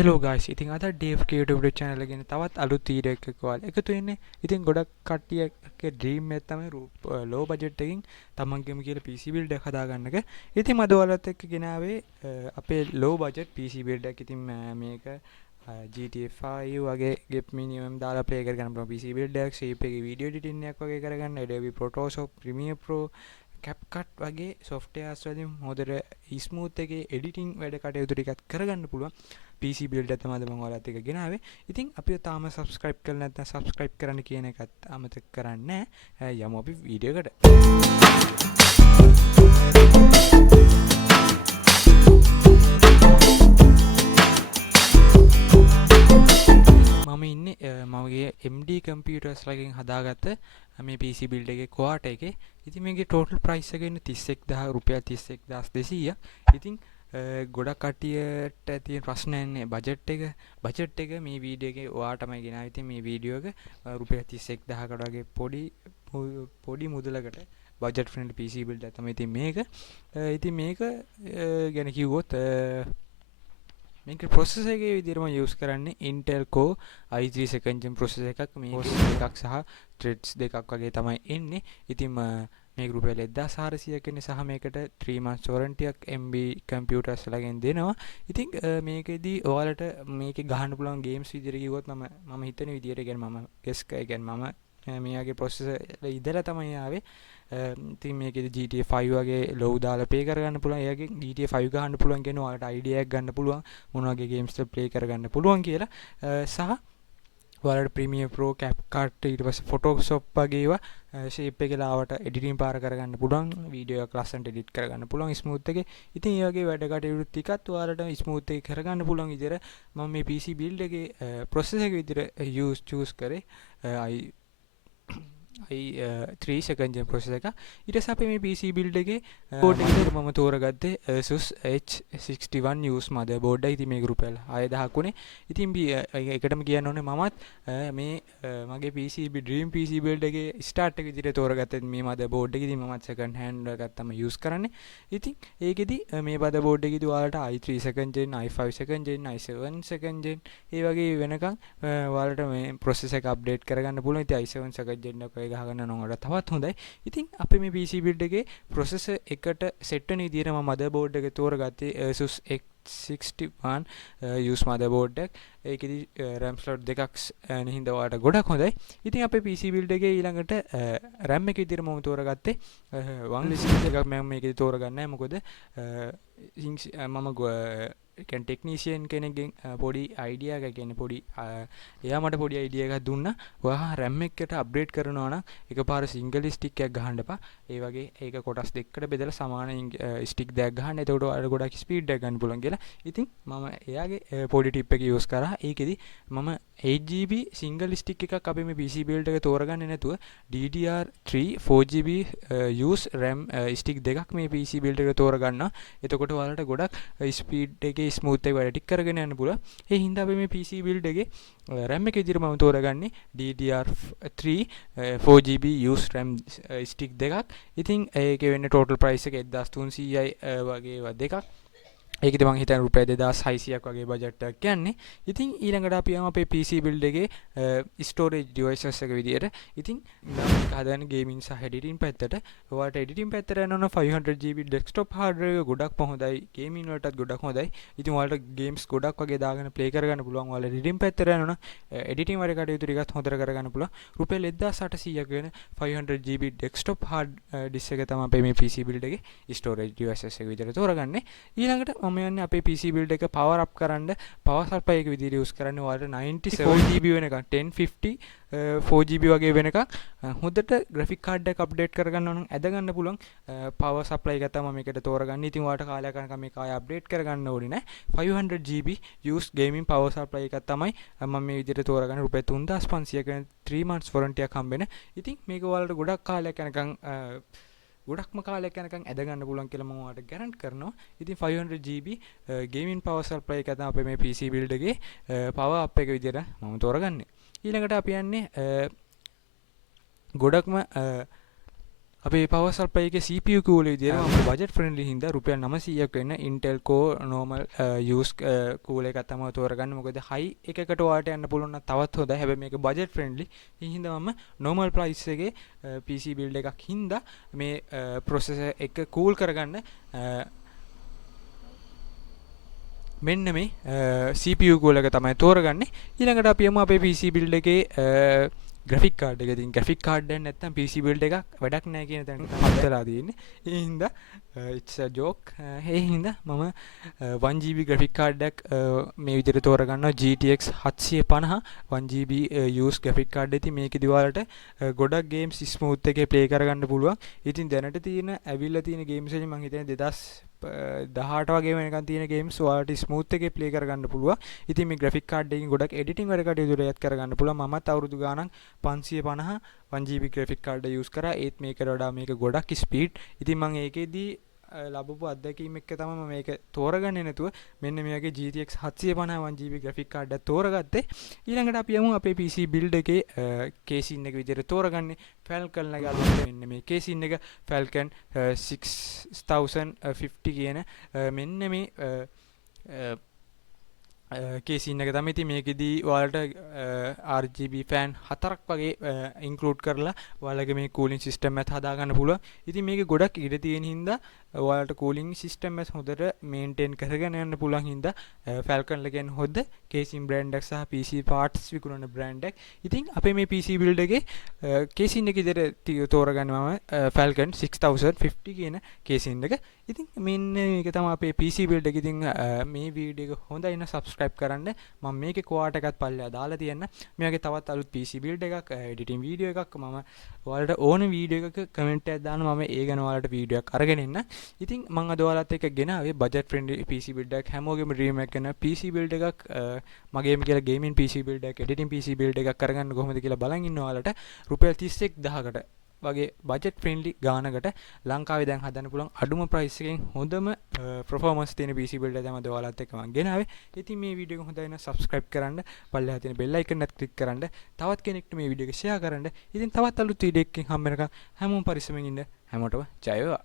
Hello guys ඉතින් අද ඩේෆ්ගේ YouTube channel එකෙන් තවත් අලුත් වීඩියෝ එකක් ඔයාලා එකතු වෙන්නේ. ඉතින් ගොඩක් කට්ටියගේ ඩ්‍රීම් එක තමයි ලෝ බජට් එකකින් තමන්ගේම කියලා PC build එකක් හදාගන්න එක. ඉතින් මම ඔයාලත් එක්ක ගෙනාවේ අපේ ලෝ බජට් PC build එකක්. ඉතින් මේක GTA 5 වගේ ගෙප් මිනිමම් දාලා ප්ලේ කරගන්න පුළුවන් PC build එකක්. shape එකේ වීඩියෝ එඩිටින් එකක් වගේ කරගන්න Adobe Photoshop Premiere Pro CapCut වගේ softwares වලින් හොඳට ස්මූත් එකේ එඩිටින් වැඩ කටයුතු ටිකක් කරගන්න පුළුවන් PC build එක තමයි මම ඔයාලත් එක්ක ගෙනාවේ. ඉතින් අපි තාම subscribe කරලා නැත්නම් subscribe කරන්න කියන එකත් අමතක කරන්නේ නැහැ. යමු අපි වීඩියෝ එකට. මම ඉන්නේ මගේ MD computers එකකින් හදාගත්ත මේ PC build එකේ quad එකේ. ඉතින් මේකේ total price එක ඉන්නේ 31000 රුපියල් 31200. ඉතින් ගොඩක් කට්ටියට තියෙන ප්‍රශ්නයක් නේ බජට් එක මේ වීඩියෝ එකේ ඔයාටමයි ගෙනාවේ. ඉතින් මේ වීඩියෝ එක රුපියල් 31000කට වගේ පොඩි මුදලකට බජට් ෆ්‍රෙන්ඩ්ලි PC build එකක් තමයි. ඉතින් මේක ගැන කිව්වොත් මේක processor එකේ විදිහට මම use කරන්නේ Intel Core i3 second gen processor එකක්. මේ එකක් සහ threads දෙකක් වගේ තමයි එන්නේ. ඉතින් මේක රුපියල් 1400ක් ඉන්නේ සහ මේකට 3 months warranty එකක් MB computers වලගෙන් දෙනවා. ඉතින් මේකෙදි ඔයාලට මේකේ ගහන්න පුළුවන් games විදිහට කිව්වොත් මම හිතන විදිහට කියන්නේ මම guess මම මෙයාගේ processor ඉදලා තමයි ආවේ. ඉතින් මේකෙදි GTA 5 වගේ low දාලා play කරගන්න පුළුවන්. එයාගෙන් GTA 5 ගහන්න පුළුවන් කියන ඔයාලට idea එකක් ගන්න පුළුවන් මොන වගේ games play කරගන්න පුළුවන් කියලා. සහ ඔයාලට Premiere Pro CapCut ඊට පස්සේ Photoshop වගේ ඒවා shape එකේ ලාවට editing පාර කරගන්න පුළුවන්. වීඩියෝ එකක් ලස්සනට edit කරගන්න පුළුවන් smooth එකේ. ඉතින් ඒ වගේ වැඩ කටයුතු ටිකත් ඔයාලට smooth එකේ කරගන්න පුළුවන් විදිහට මම මේ PC build එකේ processor එක විදිහට choose කරේ i3 second gen processor එක. ඊට පස්සේ අපි මේ PC build එකේ board එක විදිහට මම තෝරගත්තේ Asus H61 use motherboard එක. ඉතින් මේක රුපියල් 6000ක් උනේ. ඉතින් එකටම කියන්න ඕනේ මමත් මේ මගේ PC dream PC build එකේ start එක විදිහට තෝරගත්තේ මේ motherboard එක. ඉතින් මමත් second hand එකක් තමයි use කරන්නේ. ඉතින් ඒකෙදි මේ motherboard එකේදී ඔයාලට i3 second gen, i5 second gen, i7 second gen ඒ වගේ වෙනකන් ඔයාලට මේ processor එක update කරගන්න පුළුවන්. ඉතින් i7 second gen එක ගහගන්න නම් වඩා තවත් හොඳයි. ඉතින් අපි මේ PC build එකේ processor එකට set වෙන විදිහට මම motherboard එක තෝරගත්තේ Asus X61 use motherboard එක. ඒකෙදි RAM slot දෙකක් හින්දා ඔයාලට ගොඩක් හොඳයි. ඉතින් අපේ PC build එකේ ඊළඟට RAM එක විදිහට මම තෝරගත්තේ 1 එකක්. මම මේකෙදි තෝරගන්නේ නැහැ මොකද මම කියන්නේ ටෙක්නීෂියන් කෙනෙක්ගෙන් පොඩි අයිඩියා එකක් කියන්නේ එයා මට පොඩි අයිඩියා එකක් දුන්නා. ඔයා RAM එකට අප්ග්‍රේඩ් කරනවා නම් එකපාර සිංගල් ස්ටික් එකක් ගහන්න එපා. ඒ වගේ ඒක කොටස් දෙකකට බෙදලා සමාන ස්ටික් දෙකක් ගහන්න. එතකොට ඔයාලට ගොඩක් ස්පීඩ් එකක් ගන්න පුළුවන් කියලා. ඉතින් මම එයාගේ පොඩි ටිප් එක යූස් කරා. ඒකෙදි මම 8GB සිංගල් ස්ටික් එකක් අපි මේ PC build එක තෝරගන්නේ නැතුව DDR3 4GB use RAM stiff දෙකක් මේ PC build එක තෝරගන්නවා. එතකොට ඔයාලට ගොඩක් ස්පීඩ් එකේ ස්මූත් එක වැඩ ටික කරගෙන යන්න පුළුවන්. ඒ හින්දා අපි මේ PC build එකේ RAM එක විදිහට මම තෝරගන්නේ DDR3 4GB use RAM stick දෙකක්. ඉතින් ඒකේ වෙන්නේ total price එක 1300යි වගේ ඒවා දෙකක්. ඒකෙදි මම හිතන්නේ රුපියල් 2600ක් වගේ බජට් එකක් යන්නේ. ඉතින් ඊළඟට අපි යමු අපේ PC build එකේ storage devices එක විදියට. ඉතින් මම හදන්නේ gaming සහ editing පැත්තට. ඔයාලට editing පැත්තට යනවා 500GB desktop hardware එක ගොඩක්ම හොඳයි. gaming වලටත් ගොඩක් හොඳයි. ඉතින් ඔයාලට games ගොඩක් වගේ දාගෙන play කරගන්න පුළුවන්. ඔයාලා editing පැත්තට යනවා editing වැඩ කටයුතු ටිකත් හොඳට කරගන්න පුළුවන්. රුපියල් 1800ක් වෙන 500GB desktop hard disk එක තමයි අපේ මේ PC build එකේ storage devices එක විදියට තෝරගන්නේ. ඊළඟට මම යන්නේ අපේ PC build එක power up කරන්න power supply එක විදිහට use කරන්නේ ඔයාලට 97GB වෙනකන් 1050 4GB වගේ වෙනකන් හොඳට graphic card එක update කරගන්න ඕන ඇද ගන්න පුළුවන් power supply එක තමයි මේකට තෝරගන්නේ. ඉතින් ඔයාලට කාලයක් යනකම් මේක ආයෙ update කරගන්න ඕනේ නැහැ. 500GB use gaming power supply එකක් තමයි මම මේ විදිහට තෝරගන්නේ. රුපියල් 3500ක 3 months warranty එකක් හම්බෙන. ඉතින් මේක ඔයාලට ගොඩක් කාලයක් යනකම් ගොඩක්ම කාලයක් යනකම් ඇද ගන්න පුළුවන් කියලා මම ඔයාලට ගැරන්ට් කරනවා. ඉතින් 500GB gaming power supply එක තමයි අපේ මේ PC build එකේ power up එක විදිහට මම තෝරගන්නේ. ඊළඟට අපි යන්නේ ගොඩක්ම අපේ පවර් සප්ලයි එකේ CPU කූලර් විදියට මම බජට් ෆ්‍රෙන්ඩ්ලි හින්දා රුපියල් 900ක් වෙන Intel Core normal use cooler එකක් තමයි තෝරගන්නේ. මොකද high එකකට ඔයාලට යන්න පුළුවන් නම් තවත් හොඳයි. හැබැයි මේක බජට් ෆ්‍රෙන්ඩ්ලි. ඒ හින්දා මම normal price එකේ PC build එකක් හින්දා මේ processor එක cool කරගන්න මෙන්න මේ CPU කූලර් එක තමයි තෝරගන්නේ. ඊළඟට අපි යමු අපේ PC build එකේ graphic card එක. ඉතින් graphic card එක නැත්නම් PC build එකක් වැඩක් නැහැ කියන තැනට තමයි හදලා තියෙන්නේ. ඒ හින්දා it's a joke. ඒ හින්දා මම 1GB graphic card එකක් මේ විදිහට තෝරගන්නවා. GTX 750 1GB use graphic card එකයි. මේකේදී ඔයාලට ගොඩක් games smooth එකේ play කරගන්න පුළුවන්. ඉතින් දැනට තියෙන ඇවිල්ලා තියෙන games වලින් මම හිතන්නේ 2018 වගේ වෙනකන් තියෙන games ඔයාලට smooth එකේ play කරගන්න පුළුවන්. ඉතින් මේ graphic card එකකින් ගොඩක් editing වැඩ කටයුතු වලත් කරගන්න පුළුවන්. මමත් අවුරුදු ගාණක් 550 1GB graphic card එක use කරා. ඒත් මේකට වඩා මේක ගොඩක් speed. ඉතින් මම ඒකෙදී ලැබපු අත්දැකීම් එක්ක තමයි මම මේක තෝරගන්නේ නැතුව මෙන්න මේ වගේ GTX 750 1GB graphic card එක තෝරගත්තේ. ඊළඟට අපි යමු අපේ PC build එකේ casing එක විදිහට තෝරගන්නේ Falcon එක අලුත් මෙන්න මේ casing එක Falcon 6050 කියන මෙන්න මේ casing එක තමයි. ඉතින් මේකෙදී ඔයාලට RGB fan 4ක් වගේ include කරලා ඔයාලගේ මේ cooling system එකත් හදා ගන්න පුළුවන්. ඉතින් මේකේ ගොඩක් ඉඩ තියෙන හින්දා ඔයාලට cooling system එක හොඳට maintain කරගෙන යන්න පුළුවන් හින්දා Falcon එක කියන්නේ හොඳ casing brand එකක් සහ PC parts විකුණන brand එකක්. ඉතින් අපේ මේ PC build එකේ casing එක විදිහට තෝරගන්නේ මම Falcon 6050 කියන casing එක. ඉතින් මෙන්න මේක තමයි අපේ PC build එක. ඉතින් මේ වීඩියෝ එක හොඳයි නම් subscribe කරන්න. මම මේකේ quad එකත් පල්ලෙහා දාලා තියන්න. මේ වගේ තවත් අලුත් PC build එකක් editing video එකක් මම ඔයාලට ඕන වීඩියෝ එකක comment එකක් දාන්න මම ඒ ගැන ඔයාලට වීඩියෝ එකක් අරගෙන එන්න. ඉතින් මම අද ඔයාලත් එක්ක ගෙනාවේ budget friendly PC build එකක්. හැමෝගෙම dream එක කරන PC build එකක් මගේම කියලා gaming PC build එකක් editing PC build එකක් කරගන්න කොහොමද කියලා බලන් ඉන්න ඔයාලට රුපියල් 31000කට වගේ budget friendly ගානකට ලංකාවේ දැන් හදන්න පුළුවන් අඩුම price එකෙන් හොඳම performance තියෙන PC build එක තමයි ඔයාලත් එක්ක මම ගෙනාවේ. ඉතින් මේ වීඩියෝ එක හොඳයි නම් subscribe කරන්න, පල්ලෙහා තියෙන bell icon එකත් click කරන්න, තවත් කෙනෙක්ට මේ වීඩියෝ එක share කරන්න. ඉතින් තවත් අලුත් වීඩියෝ එකකින් හම්බ වෙනකම් හැමෝම පරිස්සමෙන් ඉන්න. හැමෝටම ජය වේවා.